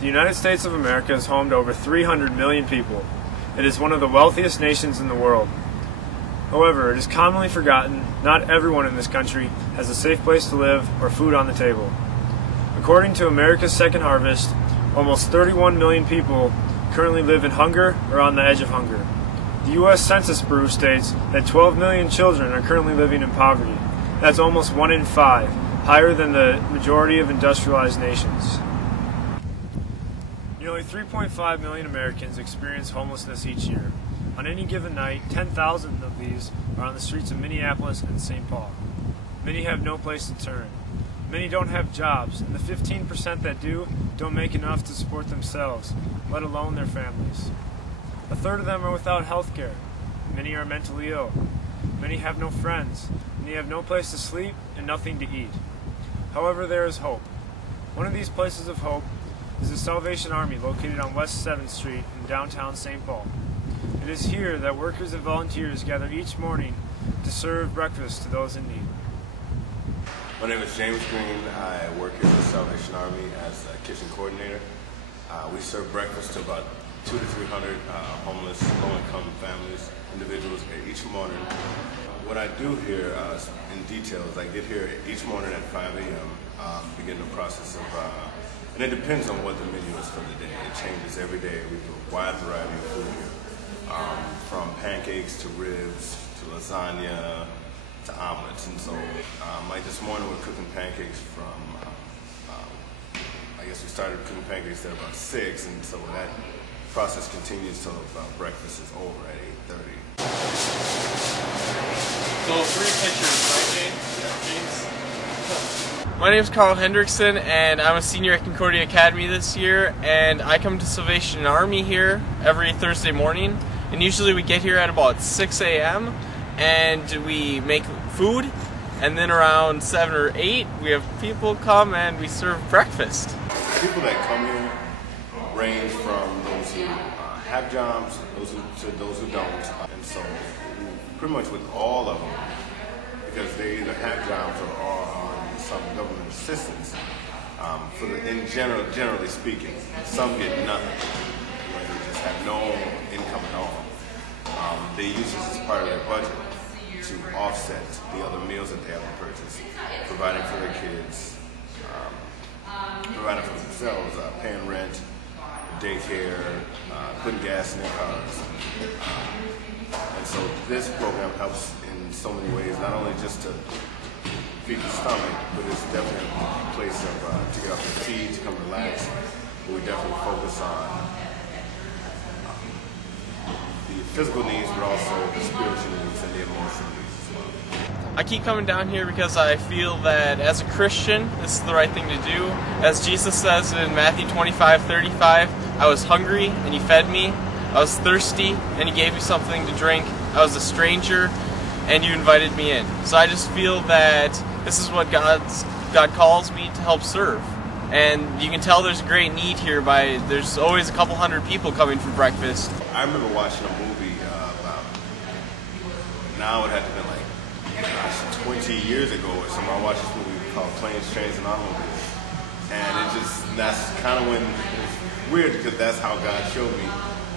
The United States of America is home to over 300 million people. It is one of the wealthiest nations in the world. However, it is commonly forgotten not everyone in this country has a safe place to live or food on the table. According to America's Second Harvest, almost 31 million people currently live in hunger or on the edge of hunger. The U.S. Census Bureau states that 12 million children are currently living in poverty. That's almost 1 in 5, higher than the majority of industrialized nations. Nearly 3.5 million Americans experience homelessness each year. On any given night, 10,000 of these are on the streets of Minneapolis and St. Paul. Many have no place to turn. Many don't have jobs, and the 15% that do don't make enough to support themselves, let alone their families. A third of them are without health care. Many are mentally ill. Many have no friends. Many have no place to sleep and nothing to eat. However, there is hope. One of these places of hope is the Salvation Army located on West 7th Street in downtown St. Paul. It is here that workers and volunteers gather each morning to serve breakfast to those in need. My name is James Green. I work here at the Salvation Army as a kitchen coordinator. We serve breakfast to about 200 to 300 homeless, low-income families, individuals each morning. What I do here in detail is I get here each morning at 5 a.m., begin the process of and it depends on what the menu is for the day. It changes every day. We do a wide variety of food here, from pancakes to ribs to lasagna to omelets. And so, like this morning, we're cooking pancakes from, I guess we started cooking pancakes at about 6, and so that process continues till breakfast is over at 8:30. So 3 pitchers, right, James? Yeah, James. My name is Carl Hendrickson, and I'm a senior at Concordia Academy this year, and I come to Salvation Army here every Thursday morning, and usually we get here at about 6 a.m. and we make food, and then around 7 or 8 we have people come and we serve breakfast. The people that come here range from those who have jobs to those who don't, and so pretty much with all of them, because they either have jobs or are on some government assistance. Generally speaking, some get nothing, where they just have no income at all. They use this as part of their budget to offset the other meals that they have to purchase, providing for their kids, providing for themselves, paying rent, daycare, putting gas in their cars. And so this program helps in so many ways, not only just to feed the stomach, but it's definitely a place of, to get off the fatigue, to come relax. But we definitely focus on the physical needs, but also the spiritual needs and the emotional needs as well. I keep coming down here because I feel that as a Christian, this is the right thing to do. As Jesus says in Matthew 25:35, I was hungry and you fed me. I was thirsty and you gave me something to drink. I was a stranger and you invited me in. So I just feel that this is what God calls me to help serve. And you can tell there's a great need here by there's always a couple hundred people coming for breakfast. I remember watching a movie about, now it had to be like 20 years ago or something. I watched this movie called Planes, Trains, and Automobiles. And that's kind of when, it's weird because that's how God showed me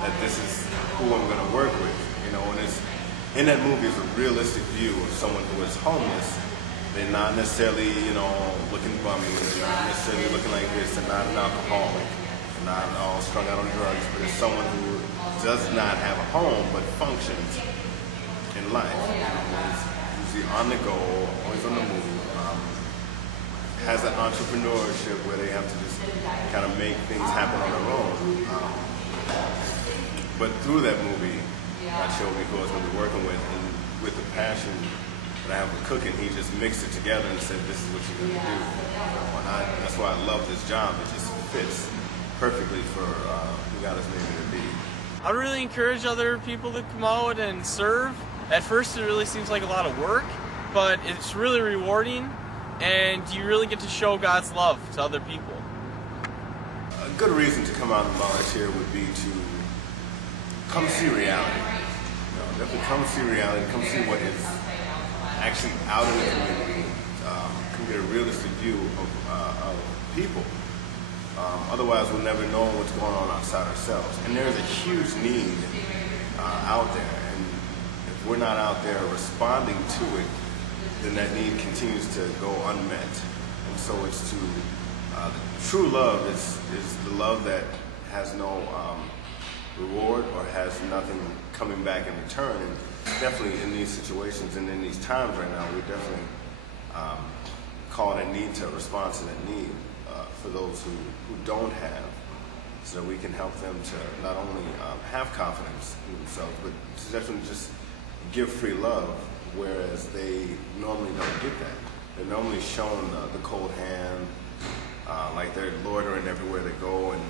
that this is who I'm going to work with, you know, and it's, in that movie is a realistic view of someone who is homeless. They're not necessarily, you know, looking bummy, they're not necessarily looking like this, they're not an alcoholic, they're not all strung out on drugs, but it's someone who does not have a home but functions in life. You know, is usually on the go, always on the move, has that entrepreneurship where they have to just kind of make things happen on their own. But through that movie, God showed me who I was going to be working with, and with the passion that I have for cooking, he just mixed it together and said, this is what you're going to do. And that's why I love this job. It just fits perfectly for who God has made me to be. I really encourage other people to come out and serve. At first it really seems like a lot of work, but it's really rewarding, and you really get to show God's love to other people. A good reason to come out and volunteer would be to come see reality. You know, definitely come see reality, come see what is actually out in the community, come get a realistic view of people. Otherwise, we'll never know what's going on outside ourselves. And there's a huge need out there. And if we're not out there responding to it, then that need continues to go unmet. And so it's to true love is the love that has no reward or has nothing coming back in return. And definitely in these situations and in these times right now, we're definitely calling a need to respond to that need for those who don't have, so that we can help them to not only have confidence in themselves, but to definitely just give free love, whereas they normally don't get that. They're normally shown the cold hand, like they're loitering everywhere they go, and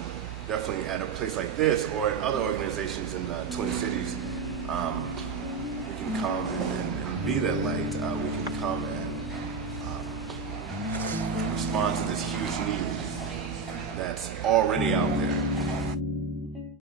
definitely at a place like this or at other organizations in the Twin Cities, we can come and be that light. We can come and respond to this huge need that's already out there.